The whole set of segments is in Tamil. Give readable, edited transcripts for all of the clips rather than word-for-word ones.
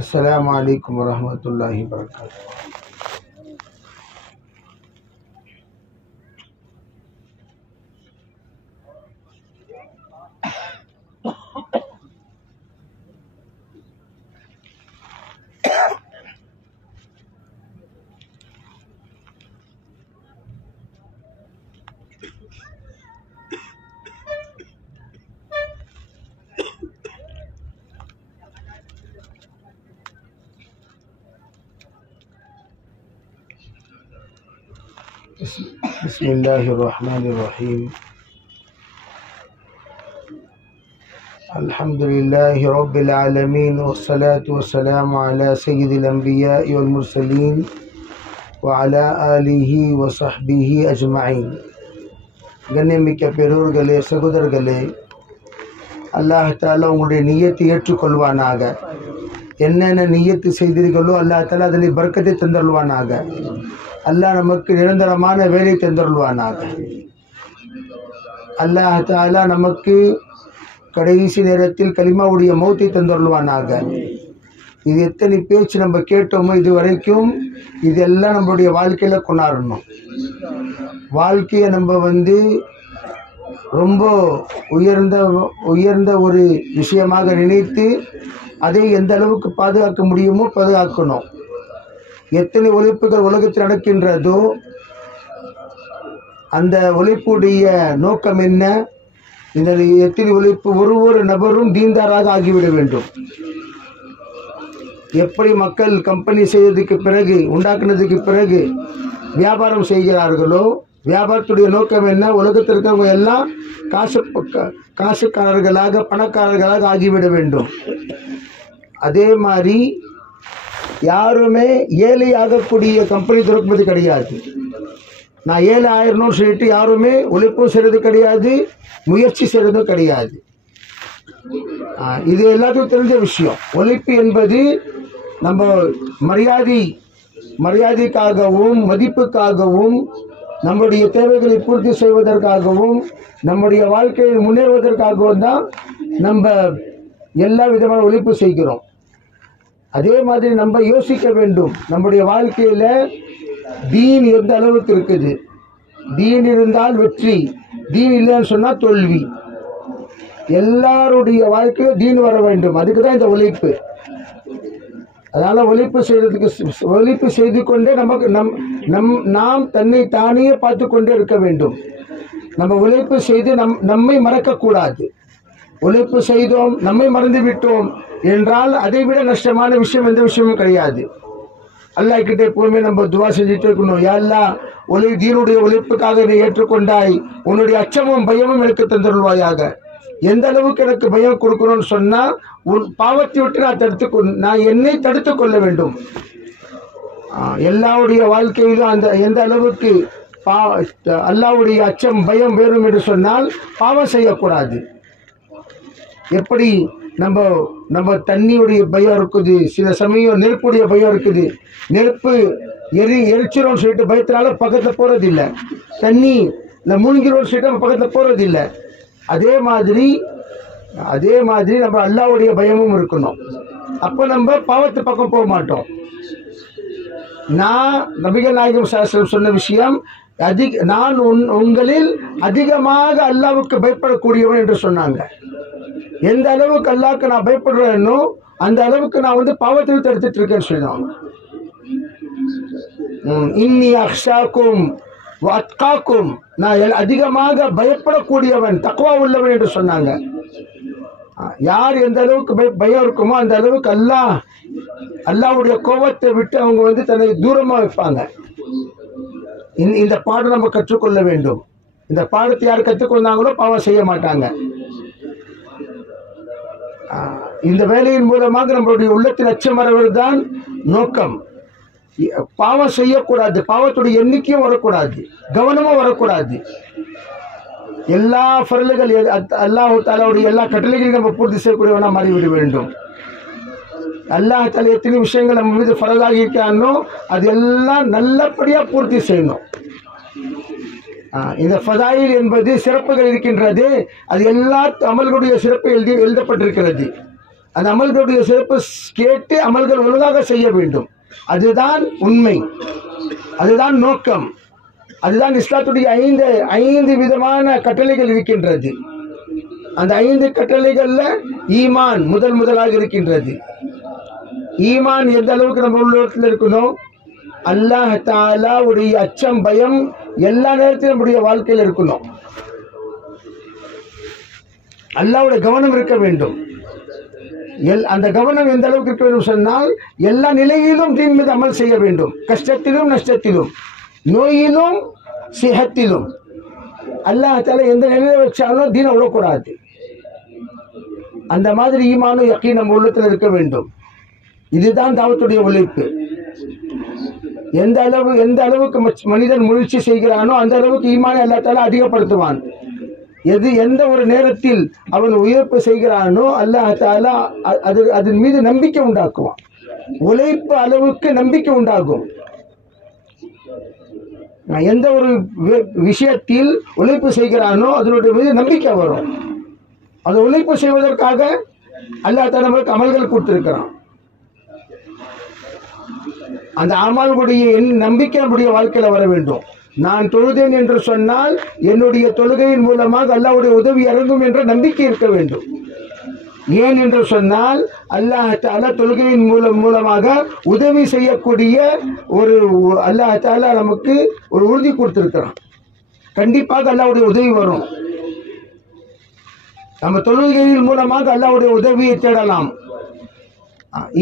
अस्सलामु अलैकुम वरहमतुल्लाहि वबरकातुहू। बिस्मिल्लाहिर्रहमानिर्रहीम। अल्हम्दुलिल्लाहि रब्बिल आलमीन वस्सलातु वस्सलामु अला सय्यिदिल अंबिया'i वल मुरसलीन व अला आलिहि व सहबिहि अजमईन। கண்ணியமிக்க பெரியோர்களே, சகோதரர்களே, அல்லாஹ் தஆலா உங்களுடைய நியத்தை ஏற்றுக்கொள்வானாக. என்னென்ன நியத்து செய்தீர்களோ அல்லாஹ் தஆலா அதனை பரக்கத்தை தந்தருள்வானாக. அல்லாஹ் நமக்கு நிரந்தரமான வேலை தந்தருள்வானாக. அல்லாஹ் தஆலா நமக்கு கடைசி நேரத்தில் கலிமாவுடைய மௌத்தை தந்தருள்வானாக. இது எத்தனை பேச்சு நம்ம கேட்டோமோ இது வரைக்கும் இதெல்லாம் நம்மளுடைய வாழ்க்கையில் கொண்டாடணும். வாழ்க்கையை நம்ம ரொம்ப உயர்ந்த ஒரு விஷயமாக நினைத்து அதை எந்த அளவுக்கு பாதுகாக்க முடியுமோ பாதுகாக்கணும். எத்தனை உழைப்புகள் உலகத்தில் நடக்கின்றதோ அந்த உழைப்புடைய நோக்கம் என்ன? இந்த எத்தனை உழைப்பு ஒரு நபரும் தீன்தாராக ஆகிவிட வேண்டும். எப்படி மக்கள் கம்பெனி செய்ததுக்கு பிறகு உண்டாக்குனதுக்கு பிறகு வியாபாரம் செய்கிறார்களோ, வியாபாரத்துடைய நோக்கம் என்ன? உலகத்தில் இருக்கிறவங்க எல்லாம் காசுக்காரர்களாக பணக்காரர்களாக ஆகிவிட வேண்டும். அதே மாதிரி யாருமே ஏழை ஆகக்கூடிய கம்பெனி திறப்பது கிடையாது. நான் ஏழை ஆயிரணும்னு சொல்லிட்டு யாருமே உழைப்பும் செய்கிறது கிடையாது, முயற்சி செய்கிறதும் கிடையாது. இது எல்லாத்துக்கும் தெரிஞ்ச விஷயம். உழைப்பு என்பது நம்ம மரியாதைக்காகவும் மதிப்புக்காகவும் நம்முடைய தேவைகளை பூர்த்தி செய்வதற்காகவும் நம்முடைய வாழ்க்கையில் முன்னேறுவதற்காகவும் தான் நம்ம எல்லா விதமான உழைப்பு செய்கிறோம். அதே மாதிரி நம்ம யோசிக்க வேண்டும், நம்முடைய வாழ்க்கையில் தீன் எந்த அளவுக்கு இருக்குது. தீன் இருந்தால் வெற்றி, தீன் இல்லைன்னு சொன்னால் தோல்வி. எல்லாருடைய வாழ்க்கையில் தீன் வர வேண்டும். அதுக்கு தான் இந்த உழைப்பு. அதனால் உழைப்பு செய்து கொண்டே நமக்கு நாம் தன்னை தானே பார்த்து கொண்டே இருக்க வேண்டும். நம்ம உழைப்பு செய்து நம்மை மறக்கக்கூடாது. உழைப்பு செய்தோம், நம்மை மறந்து விட்டோம் என்றால் அதை விட நஷ்டமான விஷயம் எந்த விஷயமும் கிடையாது. அல்லாஹ் கிட்ட எப்பவுமே நம்ம துவா செஞ்சுட்டு இருக்கணும். யா அல்லாஹ், தீனுடைய உழைப்புக்காக என்னை ஏற்றுக்கொண்டாய், உன்னுடைய அச்சமும் பயமும் எனக்கு தந்துருவாயாக. எந்த அளவுக்கு எனக்கு பயம் கொடுக்கணும்னு சொன்னா, உன் பாவத்தை விட்டு நான் என்னை தடுத்து கொள்ள வேண்டும். எல்லாருடைய வாழ்க்கையிலும் எந்த அளவுக்கு அல்லாஹ்வுடைய அச்சம் பயம் வேணும் என்று சொன்னால் பாவம் செய்யக்கூடாது. எப்படி நம்ம தண்ணியுடைய பயம் இருக்குது, சில சமயம் நெருப்புடைய பயம் இருக்குது. நெருப்பு எரிச்சிரோன்னு சொல்லிட்டு பயத்தினால பக்கத்தில் போறதில்லை. தண்ணி மூழ்கிரோன்னு சொல்லிட்டு நம்ம பக்கத்தில் போறதில்லை. அதே மாதிரி நம்ம அல்லாஹ்வுடைய பயமும் இருக்கணும். அப்போ நம்ம பாவத்து பக்கம் போக மாட்டோம். நான் நபிகள் நாயகம் ஸல்லல்லாஹு சொன்ன விஷயம், நான் உங்களில் அதிகமாக அல்லாஹ்வுக்கு பயப்படக்கூடியவன் என்று சொன்னாங்க. எந்த அளவுக்கு அல்லாஹ்க்கு நான் பயப்படுறேனோ அந்த அளவுக்கு நான் பாவத்தை தடுத்துட்டு இருக்கேன்னு சொன்னாங்க. இன்னி அக்ஷாக்கும் அத்காக்கும், நான் அதிகமாக பயப்படக்கூடியவன், தக்வா உள்ளவன் என்று சொன்னாங்க. யார் எந்த அளவுக்கு பயம் இருக்குமோ அந்த அளவுக்கு அல்லாஹ்வுடைய கோபத்தை விட்டு அவங்க தன்னை தூரமா வைப்பாங்க. இந்த பாடம் நம்ம கற்றுக்கொள்ள வேண்டும். இந்த பாடத்தை யார் கற்றுக்கொண்டாங்களோ பாவம் செய்ய மாட்டாங்க. இந்த வேலையின் மூலமாக நம்மளுடைய உள்ளத்தில் அச்சம் வரவதுதான் நோக்கம். பாவம் செய்யக்கூடாது, பாவத்துடைய எண்ணிக்கையும் வரக்கூடாது, கவனமும் வரக்கூடாது. எல்லா ஃபர்லுகள் அல்லாஹ் தஆலாவுடைய எல்லா கட்டளைகளையும் நம்ம பூர்த்தி செய்யக்கூடியவனா மாறிவிட வேண்டும். அல்லாஹ் தஆலா எத்தனை விஷயங்கள் நம்ம மீது ஃபரலாகி இருக்கானோ அது எல்லாம் நல்லபடியா பூர்த்தி செய்யணும். இந்த ஃபதாயில் என்பது சிறப்புகள் இருக்கின்றது. அது எல்லா அமல்களுடைய சிறப்பு எழுதப்பட்டிருக்கிறது. அந்த அமல்களுடைய சிறப்பு கேட்டு அமல்கள் ஒழுங்காக செய்ய வேண்டும். அதுதான் உண்மை, அதுதான் நோக்கம், அதுதான் இஸ்லாத்துடைய ஐந்து விதமான கட்டளைகள் இருக்கின்றது. அந்த 5 கட்டளைகள்ல ஈமான் முதலாக இருக்கின்றது. ஈமான் எந்த அளவுக்கு நம்ம உள்ளத்தில் இருக்கணும், அல்லாஹ் தஆலாவுடைய அச்சம் பயம் எல்லா நேரத்திலும் நம்முடைய வாழ்க்கையில் இருக்கணும். அல்லாஹ்வுடைய கவனம் இருக்க வேண்டும். அந்த கவனம் எந்த அளவுக்கு இருக்க வேண்டும் சொன்னால், எல்லா நிலையிலும் தீன் மீது அமல் செய்ய வேண்டும். கஷ்டத்திலும் நஷ்டத்திலும், நோயிலும் சிஹத்திலும் அல்லாஹ் தஆலா எந்த நிலையில வச்சாலும் தீனை விடக்கூடாது. அந்த மாதிரி ஈமானும் யக்கீன் நம்ம உள்ளத்தில் இருக்க வேண்டும். இதுதான் தாவத்துடைய உழைப்பு. எந்த அளவுக்கு மனிதன் முயற்சி செய்கிறானோ அந்த அளவுக்கு ஈமானை அல்லாஹ் தஆலா அதிகப்படுத்துவான். எந்த ஒரு நேரத்தில் அவன் உழைப்பு செய்கிறானோ அல்லாஹ் தஆலா அதன் மீது நம்பிக்கை உண்டாக்குவான். உழைப்பு அளவுக்கு நம்பிக்கை உண்டாகும். எந்த ஒரு விஷயத்தில் உழைப்பு செய்கிறானோ அதனுடைய மீது நம்பிக்கை வரும். அந்த உழைப்பு செய்வதற்காக அல்லாஹ் தஆலா நமக்கு அமல்கள் கொடுத்திருக்கிறான். அந்த அமல்களுடைய நம்பிக்கை நம்முடைய வாழ்க்கையில வர வேண்டும். நான் தொழுதேன் என்று சொன்னால் என்னுடைய தொழுகையின் மூலமாக அல்லாஹ்வுடைய உதவி இறங்கும் என்ற நம்பிக்கை இருக்க வேண்டும். ஏன் என்று சொன்னால் அல்லாஹ் தஆலா தொழுகையின் மூலமாக உதவி செய்யக்கூடிய ஒரு அல்லாஹ் தஆலா நமக்கு ஒரு உறுதி கொடுத்திருக்கிறான். கண்டிப்பாக அல்லாஹ்வுடைய உதவி வரும். நம்ம தொழுகையின் மூலமாக அல்லாஹ்வுடைய உதவியை தேடலாம்.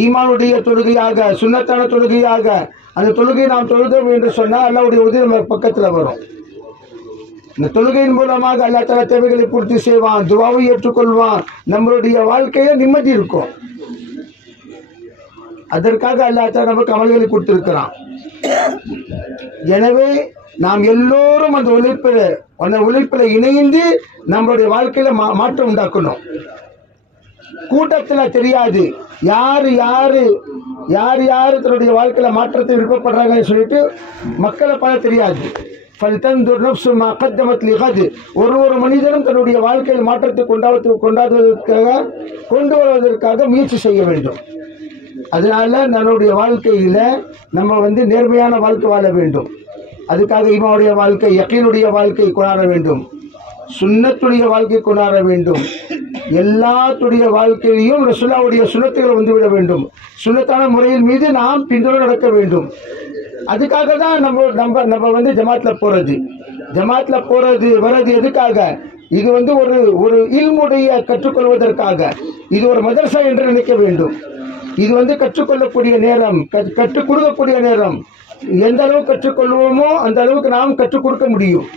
ஈமானுடைய தொழுகையாக, சுன்னத்தான தொழுகையாக அந்த தொழுகையை நாம் தொழுதோம் என்று சொன்னால் அல்லாஹ்வுடைய உதவி நம்ம பக்கத்தில் வரும். இந்த தொழுகையின் மூலமாக அல்லாஹ் தஆலா தேவைகளை பூர்த்தி செய்வான், துஆவை ஏற்றுக்கொள்வான், நம்மளுடைய வாழ்க்கையில நிம்மதி இருக்கும். அதற்காக அல்லாஹ் தஆலா நமக்கு அமல்களை கொடுத்திருக்கிறான். எனவே நாம் எல்லோரும் அந்த உழைப்பில் இணைந்து நம்மளுடைய வாழ்க்கையில மாற்றம் உண்டாக்கணும். கூட்டத்தில் தெரியாது யாரு தன்னுடைய வாழ்க்கையில மாற்றத்தை விருப்பப்படுறாங்கன்னு சொல்லிட்டு மக்களை பார்க்க தெரியாது. ஒரு மனிதனும் தன்னுடைய வாழ்க்கையில் மாற்றத்தை கொண்டு வருவதற்காக முயற்சி செய்ய வேண்டும். அதனால நம்மளுடைய வாழ்க்கையில நம்ம நேர்மையான வாழ்க்கை வாழ வேண்டும். அதுக்காக ஈமானுடைய வாழ்க்கை, யக்கீனுடைய வாழ்க்கை கொண்டாட வேண்டும், சுன்னத்துடைய வாழ்க்கை கொண்டாட வேண்டும். எல்லாத்துடைய வாழ்க்கையிலையும் ரசூலுல்லாஹ்வுடைய சுன்னத்துகள் வந்துவிட வேண்டும். சுன்னத்தான முறையில் மீது நாம் பின்தொடர்ந்து நடக்க வேண்டும். அதுக்காக தான் நம்ம ஜமாத்ல போறது வர்றது எதுக்காக? இது ஒரு இல்முடைய கற்றுக்கொள்வதற்காக. இது ஒரு மதரசா என்று நினைக்க வேண்டும். இது கற்றுக்கொள்ளக்கூடிய நேரம், கற்றுக் கொடுக்கக்கூடிய நேரம். எந்த அளவுக்கு கற்றுக்கொள்வோமோ அந்த அளவுக்கு நாம் கற்றுக் கொடுக்க முடியும்.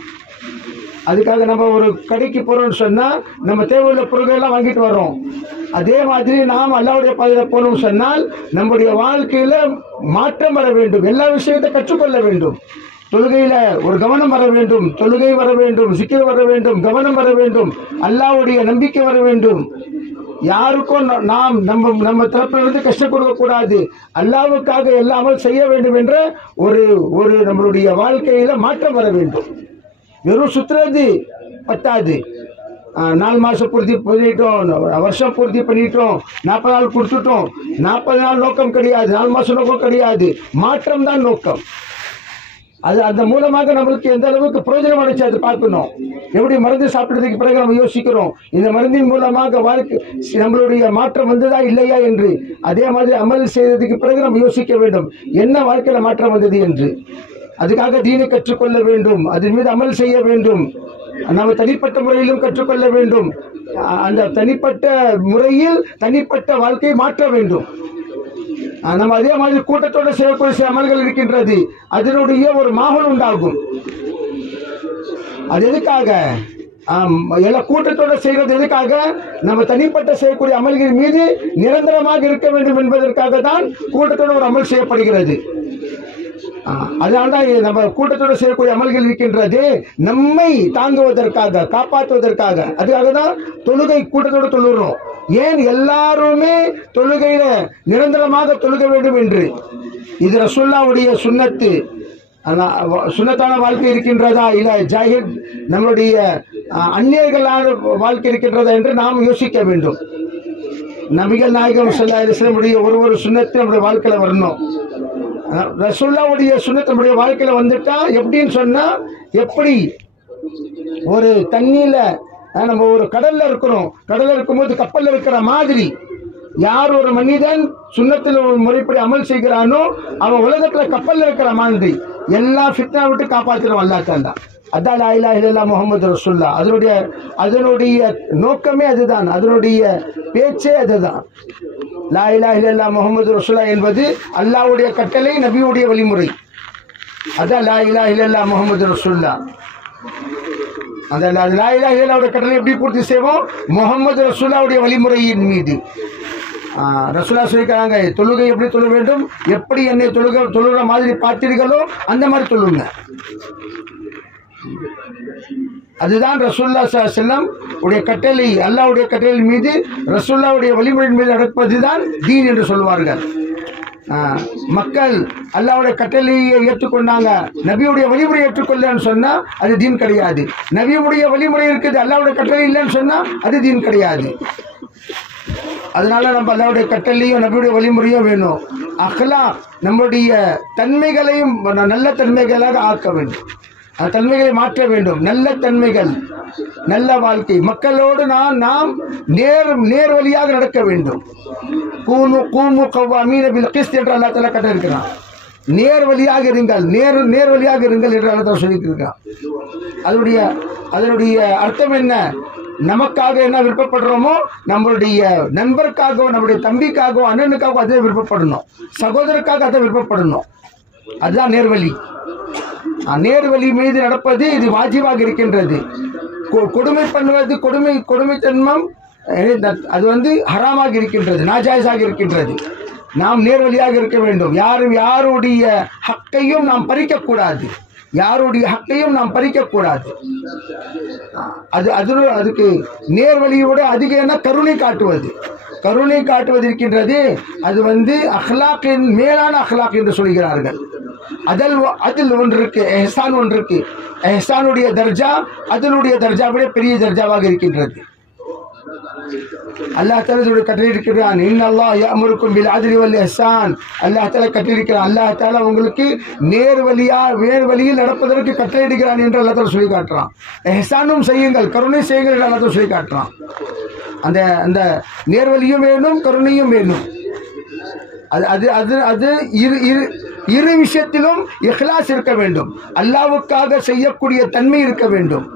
அதுக்காக நம்ம ஒரு கடைக்கு போறோம்னு சொன்னா நம்ம தேவையுள்ள பொருட்கள் எல்லாம் வாங்கிட்டு வரோம். அதே மாதிரி நாம் அல்லாஹ்வுடைய பாதையில போனோம்னு சொன்னால் நம்முடைய வாழ்க்கையில மாற்றம் வர வேண்டும். எல்லா விஷயத்தை கற்றுக்கொள்ள வேண்டும். தொழுகையில ஒரு கவனம் வர வேண்டும், தொழுகை வர வேண்டும், சிக்கல் வர வேண்டும், கவனம் வர வேண்டும், அல்லாஹ்வுடைய நம்பிக்கை வர வேண்டும். யாருக்கும் நாம் நம்ம தரப்பிலிருந்து கஷ்டம் கொடுக்க கூடாது. அல்லாஹ்வுக்காக எல்லாமல் செய்ய வேண்டும் என்ற ஒரு நம்மளுடைய வாழ்க்கையில மாற்றம் வர வேண்டும். வெறும் சுத்துறது பத்தாது. 4 மாசம் பூர்த்தி பண்ணிட்டோம், வருஷம் பூர்த்தி பண்ணிட்டோம், 40 நாள் கொடுத்துட்டோம். 40 நாள் நோக்கம் கிடையாது, 4 மாசம் நோக்கம் கிடையாது. மாற்றம் தான் நோக்கம். அந்த மூலமாக நம்மளுக்கு எந்த அளவுக்கு பிரயோஜனம் அடைச்சு அதை பார்க்கணும். எப்படி மருந்து சாப்பிட்டதுக்கு பிறகு நம்ம யோசிக்கிறோம், இந்த மருந்தின் மூலமாக வாழ்க்கை நம்மளுடைய மாற்றம் வந்ததா இல்லையா என்று. அதே மாதிரி அமல் செய்ததுக்கு பிறகு நம்ம யோசிக்க வேண்டும், என்ன வாழ்க்கையில மாற்றம் வந்தது என்று. அதுக்காக தீனை கற்றுக்கொள்ள வேண்டும், அதன் மீது அமல் செய்ய வேண்டும். நம்ம தனிப்பட்ட முறையிலும் கற்றுக்கொள்ள வேண்டும். அந்த தனிப்பட்ட முறையில் தனிப்பட்ட வாழ்க்கையை மாற்ற வேண்டும். நம்ம அதே மாதிரி கூட்டத்தோடு செய்யக்கூடிய சில அமல்கள் இருக்கின்றது, அதனுடைய ஒரு மாகல் உண்டாகும். அது எதுக்காக? எல்லா கூட்டத்தோடு செய்வது எதுக்காக? நம்ம தனிப்பட்ட செய்யக்கூடிய அமல்கள் மீது நிரந்தரமாக இருக்க வேண்டும் என்பதற்காக தான் கூட்டத்தோடு ஒரு அமல் செய்யப்படுகிறது. அதனால்தான் நம்ம கூட்டத்தோடு செய்யக்கூடிய அமல்கள் இருக்கின்றது நம்மை தாங்குவதற்காக, காப்பாற்றுவதற்காக. அதுக்காக தான் தொழுகை கூட்டத்தோடு தொழுகிறோம். ஏன்? எல்லாருமே தொழுகையில நிரந்தரமாக தொழுக வேண்டும் என்று. இது ரசூலுல்லாஹ்வுடைய சுன்னத்து. சுன்னத்தான வாழ்க்கை இருக்கின்றதா இல்ல ஜாஹித் நம்மளுடைய அந்நியர்களான வாழ்க்கை இருக்கின்றதா என்று நாம் யோசிக்க வேண்டும். நபிகள் நாயகம் ஸல்லல்லாஹு அலைஹி வஸல்லம் ஒரு சுன்னத்து நம்முடைய வாழ்க்கையில வரணும். ரசூலுல்லாஹ்வுடைய சுன்னத்து நம்முடைய வாழ்க்கையில வந்துட்டா எப்படின்னு சொன்னா, எப்படி ஒரு தண்ணியில நம்ம ஒரு கடல்ல இருக்கிறோம், கடல்ல இருக்கும்போது கப்பல்ல இருக்கிற மாதிரி யார் ஒரு மனிதன் சுன்னத்தில் முறைப்படி அமல் செய்கிறானோ அவன் உலகத்துல கப்பல்ல இருக்கிற மாதிரி எல்லா ஃபித்னா விட்டு காப்பாற்றிடும் அல்லாஹ் தஆலா. அதான் லா இலாஹ இல்லல்லாஹ் முஹம்மது ரசூலுல்லாஹ். அதனுடைய நோக்கமே அதுதான், அதனுடைய பேச்சே அதுதான். லா இலாஹ இல்லல்லாஹ் முஹம்மது ரசூலுல்லாஹ் என்பது அல்லாஹ்வுடைய கட்டளை, நபியுடைய வழிமுறை. அதான் லா இலாஹ இல்லல்லாஹ் முஹம்மது ரசூலுல்லாஹ். அந்த லா இலாஹ இல்லல்லாஹ்வுடைய கட்டளை எப்படி பூர்த்தி செய்வோம்? முஹம்மது ரசூலுல்லாஹ்வுடைய வழிமுறையின் மீது. ரசூலுல்லாஹ் சொல்லிக்கிறாங்க, தொழுகை எப்படி தொழ வேண்டும், எப்படி என்னை தொழுகிற மாதிரி பார்த்தீர்களோ அந்த மாதிரி தொழுங்க. அதுதான் ரசூலுல்லாஹ் ஸல்லல்லாஹு அலைஹி வஸல்லம் உடைய கட்டளை. அல்லாஹ்வுடைய கட்டளை மீது ரசூலுல்லாஹ்வுடைய வழிமுறையின் மீது நடப்பதுதான் தீன் என்று சொல்வார்கள். மக்கள் அல்லாஹ்வுடைய கட்டளையை ஏற்றுக்கொண்டாங்க, நபியுடைய வழிமுறை ஏற்றுக்கொள்ளன்னு சொன்னா அது தீன் கிடையாது. நபியுடைய வழிமுறை இருக்குது, அல்லாஹ்வுடைய கட்டளை இல்லைன்னு சொன்னா அது தீன் கிடையாது. அதனால நம்ம அல்லாஹ்வுடைய கட்டளையும் நபியுடைய வழிமுறையும் வேணும். அக்லாக் நம்முடைய தன்மைகளையும் நல்ல தன்மைகளாக ஆக்க வேண்டும், தன்மைகளை மாற்ற வேண்டும். நல்ல தன்மைகள், நல்ல வாழ்க்கை, மக்களோடு நாம் நேர் வழியாக நடக்க வேண்டும். கூமு கவ்வாமீன பில் கிஸ்த் என்று அல்லாஹ் தஆலா கட்டிருக்கிறான். நேர் வழியாக இருங்கள், நேர் வழியாக இருங்கள் என்று அல்லாஹ் தஆலா சொல்லியிருக்கிறான். அதனுடைய அர்த்தம் என்ன? நமக்காக என்ன விருப்பப்படுறோமோ, நம்மளுடைய நண்பருக்காகவோ, நம்முடைய தம்பிக்காகவோ, அண்ணனுக்காகவோ அதை விருப்பப்படணும், சகோதரருக்காக அதை விருப்பப்படணும். அதுதான் நேர்வழி. நேர்வழி மீது நடப்பது இது வாஜிபாக இருக்கின்றது. கொடுமை பண்ணுவது, கொடுமைத்தன்மம் அது ஹராமாக இருக்கின்றது, நாஜாயிஸாக இருக்கின்றது. நாம் நேர்வழியாக இருக்க வேண்டும். யாருடைய ஹக்கையும் நாம் பறிக்கக்கூடாது, யாருடைய ஹக்கையும் நாம் பறிக்கக்கூடாது. அதுக்கு நேர்வழியோட அதிக என்ன கருணை காட்டுவது இருக்கின்றது. அது அஹ்லாக்கின் மேலான அஹ்லாக் என்று சொல்கிறார்கள். அதில் ஒன்று இருக்கு, எஹ்சான் ஒன்று இருக்கு. எஹ்சானுடைய தர்ஜா அதனுடைய தர்ஜாவிட பெரிய தர்ஜாவாக இருக்கின்றது. அல்லாஹ் தஆலா கட்டளையிட்டிருக்கிறான், இன்னல்லாஹ் யஅமுருக்கும் பில் அத்லி வல் இஹ்சான். அல்லாஹ் தஆலா கட்டளையிட்டிருக்கிறான், அல்லாஹ் தஆலா உங்களுக்கு நேர் வழியில் நடப்பதற்கு கட்டளையிடுகிறான் என்று அல்லாஹ் தஆலா சொல்லி காட்டுறான். இஹ்சானும் செய்யுங்கள், கருணை செய்யுங்கள் என்று அல்லாஹ் தஆலா சொல்லி காட்டுறான். அந்த நேர்வழியும் வேணும், கருணையும் வேணும். அது இரு விஷயத்திலும் இஹ்லாஸ் இருக்க வேண்டும், அல்லாஹ்வுக்காக செய்யக்கூடிய தன்மை இருக்க வேண்டும்.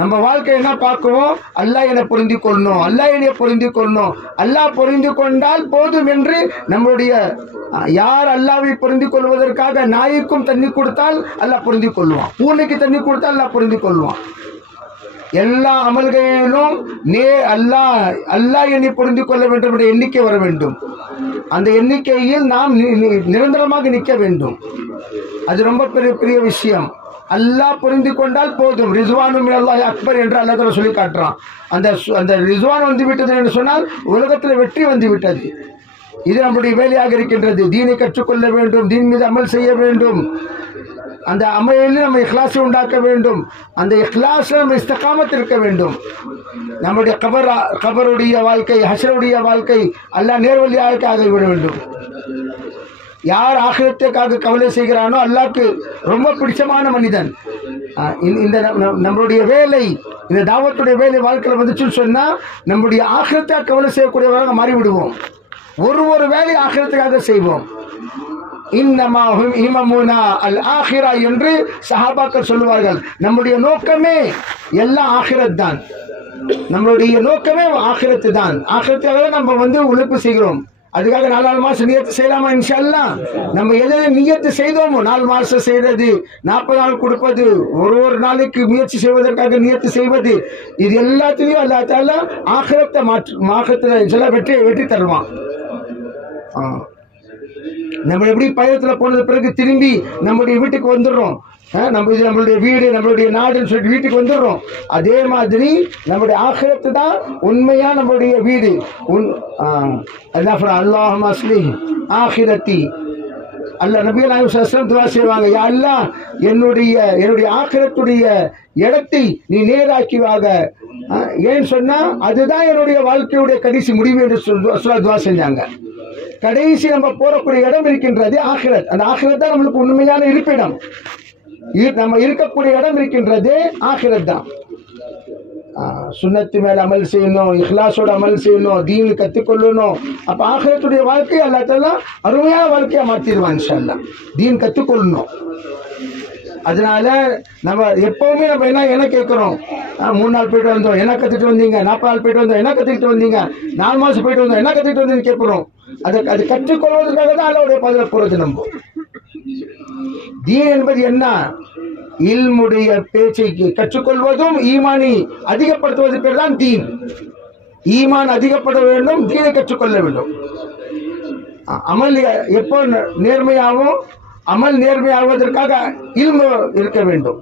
நம்ம வாழ்க்கை என்ன பார்க்குவோம்? அல்லாஹ் என்னை புரிந்து கொள்ளணும், அல்லாஹ் என்னை புரிந்து கொள்ளணும், அல்லாஹ் புரிந்து கொண்டால் போதும் என்று நம்மளுடைய யார் அல்லாஹ்வை புரிந்து கொள்வதற்காக நாய்க்கும் தண்ணி கொடுத்தால் அல்லாஹ் புரிந்து கொள்வான், பூனைக்கு தண்ணி கொடுத்தால் அல்லாஹ் புரிந்து கொள்வான். எல்லா அமல்களிலும் அல்லாஹ் என்னை புரிந்து கொள்ள வேண்டும் என்ற எண்ணிக்கை வர வேண்டும். அந்த எண்ணிக்கையில் நாம் நிரந்தரமாக நிற்க வேண்டும். அது ரொம்ப பெரிய விஷயம். அல்லாஹ் புரிந்து கொண்டால் போதும். ரிஸ்வானு மினல்லாஹி அக்பர் என்று அல்லாஹ் தஆலா சொல்லி காட்டுறான். அந்த ரிஸ்வான் வந்து விட்டது என்று சொன்னால் உலகத்தில் வெற்றி வந்து விட்டது. இது நம்முடைய வேலையாக இருக்கின்றது. தீனை கற்றுக்கொள்ள வேண்டும், தீன் மீது அமல் செய்ய வேண்டும். அந்த அமலில் நம்ம இஹ்லாஸை உண்டாக்க வேண்டும். அந்த இஹ்லாஸில் நம்ம இஸ்திகாமத் இருக்க வேண்டும். நம்முடைய கபருடைய வாழ்க்கை, ஹஷ்ருடைய வாழ்க்கை அல்லாஹ் நேர்வழியாக ஆகிவிட வேண்டும். யார் ஆகிரத்துக்காக கவலை செய்கிறானோ அல்லாஹ்க்கு ரொம்ப பிடிச்சமான மனிதன். இந்த நம்மளுடைய வேலை, இந்த தாவத்துடைய வேலை வாழ்க்கையில் வந்துச்சுன்னு சொன்னால் நம்முடைய ஆகிரத்தாக கவலை செய்யக்கூடியவராக மாறிவிடுவோம். ஒரு வேலை ஆகிரத்துக்காக செய்வோம். இன்னமாஹும் இமமுனா அல் ஆஹிரா என்று சஹாபாக்கள் சொல்லுவார்கள். நம்முடைய நோக்கமே எல்லாம் ஆகிரத் தான். நம்மளுடைய நோக்கமே ஆகிரத்து தான். ஆகிரத்துக்காக நம்ம உழைப்பு செய்கிறோம். அதுக்காக 4 மாசம் நியத்து செய்யலாமா? இன்ஷா அல்லாஹ். நம்ம எதை நியத்து செய்தோமோ 4 மாசம் செய்யறது, 40 நாள் கொடுப்பது, ஒரு நாளைக்கு முயற்சி செய்வதற்காக நியத்து செய்வது, இது எல்லாத்திலையும் அல்லாஹ் தஆலா ஆகிரத்தை ஆகிரத்தில் வெற்றி தருவான். நம்ம எப்படி பயணத்தில் போனது பிறகு திரும்பி நம்முடைய வீட்டுக்கு வந்துடுறோம். நம்மளுடைய வீடு, நம்மளுடைய நாடுன்னு சொல்லிட்டு வீட்டுக்கு வந்துடுறோம். அதே மாதிரி நம்முடைய ஆகிரத்து தான் உண்மையா நம்மளுடைய வீடு. அல்லாஹும்ம அஸ்லிஹ் ஆகிரத்தி, அல்ல நபிகள் நாயகம் ஸல்லல்லாஹு அலைஹி வஸல்லம் துஆ செய்வாங்க, யா அல்லாஹ் என்னுடைய ஆখিরাத்துடைய இடத்தை நீ நேராக்கிவாக. ஏன்னு சொன்னா அதுதான் என்னுடைய வாழ்க்கையுடைய கடைசி முடிவு என்று துஆ செஞ்சாங்க. கடைசி நம்ம போறக்கூடிய இடம் இருக்கின்றது ஆখিরাத். அந்த ஆখিরাத் தான் நம்மளுக்கு உண்மையான இருப்பிடம். நம்ம இருக்கக்கூடிய இடம் இருக்கின்றது ஆখিরাத் தான். சுன்னத்து மேல அமல் செய்யணும், இஹ்லாஸோட அமல் செய்யணும், தீன் கத்துக்கொள்ளணும். அப்ப ஆখিরাத்துடைய வாழ்க்கை அல்லாஹ் தஆலா அருமையான வாழ்க்கையா மாத்திடுவான் இன்ஷா அல்லாஹ். தீன் கத்துக்கொள்ளணும். அதனால நம்ம எப்பவுமே நம்ம என்ன கேட்கிறோம், 3 நாள் போயிட்டு வந்தோம் என்ன கத்துட்டு வந்தீங்க, 40 நாள் போயிட்டு வந்தோம் என்ன கத்துக்கிட்டு வந்தீங்க, 4 மாசம் போயிட்டு வந்தோம் என்ன கத்துக்கிட்டு வந்தீங்கன்னு கேட்கிறோம். அது கற்றுக்கொள்வதற்காக தான் அல்லாஹ்வுடைய பாதையில போறது. நம்ம தீன் என்பது என்ன, இல்முடைய பேச்சை கற்றுக்கொள்வதும் ஈமானை அதிகப்படுத்துவது பேர் தான் தீன். ஈமான் அதிகப்பட வேண்டும், தீனை கற்றுக்கொள்ள வேண்டும். அமல் எப்போ நேர்மையாகும், அமல் நேர்மையாவதற்காக இல்மு இருக்க வேண்டும்.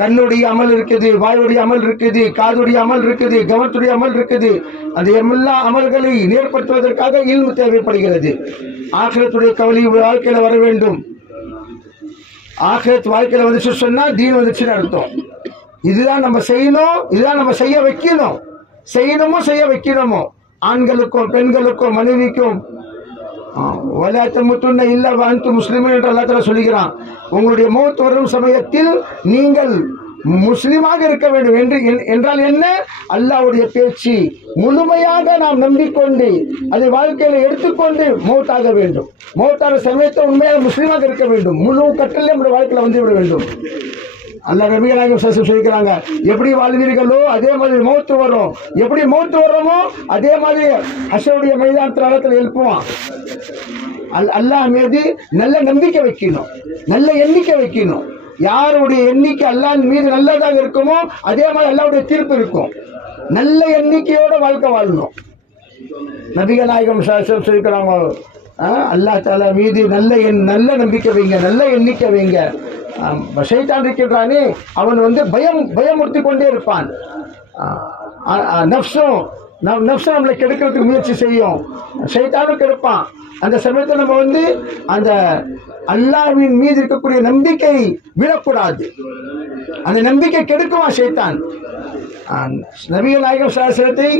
கண்ணுடைய அமல் இருக்குது, வாயுடைய அமல் இருக்குது, காதுடைய அமல் இருக்குது, கவனத்துடைய அமல் இருக்குது. அந்த எல்லா அமல்களை நேர்படுத்துவதற்காக இல்மு தேவைப்படுகிறது. ஆখিরাத்துடைய கவலை வாழ்க்கையில வர வேண்டும். ஆখিরাத் வாழ்க்கையில வந்துச்சு சொன்னா தீன் வந்துச்சுன்னு அர்த்தம். இதுதான் நம்ம செய்யணும், இதுதான் நம்ம செய்ய வைக்கணும். செய்ய வைக்கணுமோ ஆண்களுக்கும் பெண்களுக்கும் மனைவிக்கும். வலா தமுத்துன்ன இல்லா வஅன்தும் முஸ்லிமூன் என்று அல்லாஹ் தஆலா சொல்கிறான். உங்களுடைய மௌத் வரும் சமயத்தில் நீங்கள் முஸ்லிமாக இருக்க வேண்டும் என்றால் என்ன, அல்லாஹ்வுடைய பேச்சு முழுமையாக நாம் நம்பிக்கொண்டு அதை வாழ்க்கையில எடுத்துக்கொண்டு மௌத்தாக வேண்டும். மௌத்தான சமயத்தை உண்மையாக முஸ்லிமாக இருக்க வேண்டும். முழு கட்டளை நம்முடைய வாழ்க்கையில வந்துவிட வேண்டும். அல்லாஹ் நபிகள் நாயகம் ஸல்லல்லாஹு அலைஹி வஸல்லம் சொல்லிக்கிறாங்க, எப்படி வாழ்வீர்களோ அதே மாதிரி மௌத்து வரும். எப்படி மௌத்து வரோமோ அதே மாதிரி ஹஷருடைய மைதானத்தில் அல்லாஹ் எழுப்புவான். அல்லாஹ் மீது நல்ல நம்பிக்கை வைக்கணும், நல்ல எண்ணிக்கை வைக்கணும். யாருடைய எண்ணிக்கை அல்லாஹ் மீது நல்லதாக இருக்குமோ அதே மாதிரி அல்லாஹ்வுடைய தீர்ப்பு இருக்கும். நல்ல எண்ணிக்கையோட வாழ்க்கை வாழணும். நபிகள் நாயகம் ஸல்லல்லாஹு அலைஹி வஸல்லம் சொல்லிக்கிறாங்க, அல்லாஹ் தஆலா மீது நல்ல நம்பிக்கை வைங்க, நல்ல எண்ணிக்கை வைங்க. ஷைத்தான் இருக்கின்றானே அவன் பயமுறுத்தி கொண்டே இருப்பான். நஃப்ஸும் நம்மளை கெடுக்கிறதுக்கு முயற்சி செய்யும், ஷைத்தானும் கெடுப்பான். அந்த சமயத்தில் நம்ம அந்த அல்லாஹ்வின் மீது இருக்கக்கூடிய நம்பிக்கை விடக்கூடாது. அந்த நம்பிக்கை கெடுக்குவான் ஷைத்தான். நபிகள் நாயகம் ஸல்லல்லாஹு அலைஹி வஸல்லத்தை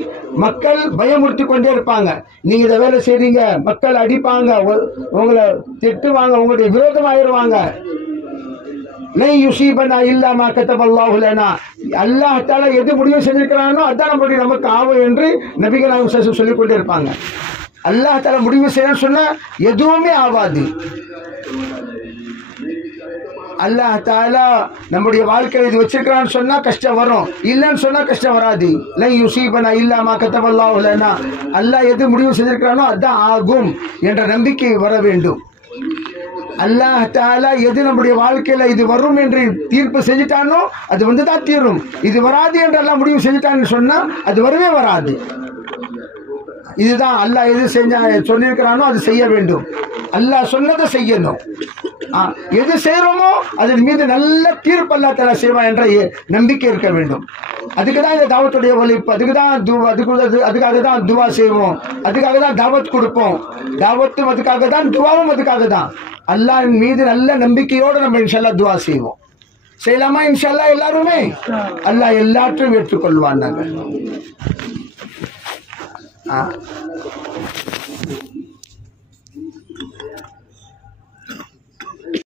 மக்கள் பயமுறுத்தி கொண்டே இருப்பாங்க. நீங்க இதை வேலை செய்றீங்க, மக்கள் அடிப்பாங்க, உங்களை திட்டுவாங்க, உங்களுடைய விரோதமாயிருவாங்க. அல்லாஹ் தஆலா எது முடிவு செஞ்சிருக்கிறானோ அதான் நமக்கு ஆகும் என்று நபிகள் நாயகம் ஸல்லல்லாஹு அலைஹி வஸல்லம் சொல்லிக் கொண்டே இருப்பாங்க. அல்லாஹ் தஆலா முடிவு செய்யணும்னு சொன்னா எதுவுமே ஆகாது. அல்லாஹ் தஆலா நம்முடைய வாழ்க்கையில் இது வச்சிருக்கிறான்னு சொன்னா கஷ்டம் வரும், இல்லைன்னு சொன்னா கஷ்டம் வராது. லை யுஸீபனா இல்லா மா கதபல்லாஹு லனா. அல்லாஹ் எது முடிவு செஞ்சிருக்கிறானோ அதான் ஆகும் என்ற நம்பிக்கை வர வேண்டும். அல்லாஹ் தஆலா எது நம்முடைய வாழ்க்கையில இது வரும் என்று தீர்ப்பு செஞ்சிட்டானோ அது வந்துதான் தீரும். இது வராது என்று அல்லாஹ் முடிவு செஞ்சிட்டான்னு சொன்னா அது வரவே வராது. இதுதான் அல்லாஹ் எது சொல்லியிருக்கிறானோ அது செய்ய வேண்டும். அல்லாஹ் சொன்னதை செய்யணும். எது செய்யறோமோ அதன் மீது நல்ல தீர்ப்பு அல்லாஹ் தஆலா செய்வான் என்ற நம்பிக்கை இருக்க வேண்டும். அதுக்கு தான் இந்த தாவத்துடைய ஒழிப்பு, அதுக்காக தான் துவா செய்வோம், அதுக்காக தான் தாவத் கொடுப்போம். தாவத்தும் அதுக்காக தான், துவாவும் அதுக்காக தான். அல்லாஹ்வின் மீது நல்ல நம்பிக்கையோடு நம்ம இன்ஷா அல்லாஹ் துவா செய்வோம். செய்யலாமா இன்ஷா அல்லாஹ் எல்லாருமே? அல்லாஹ் எல்லாற்றையும் ஏற்றுக்கொள்வான். நாங்கள்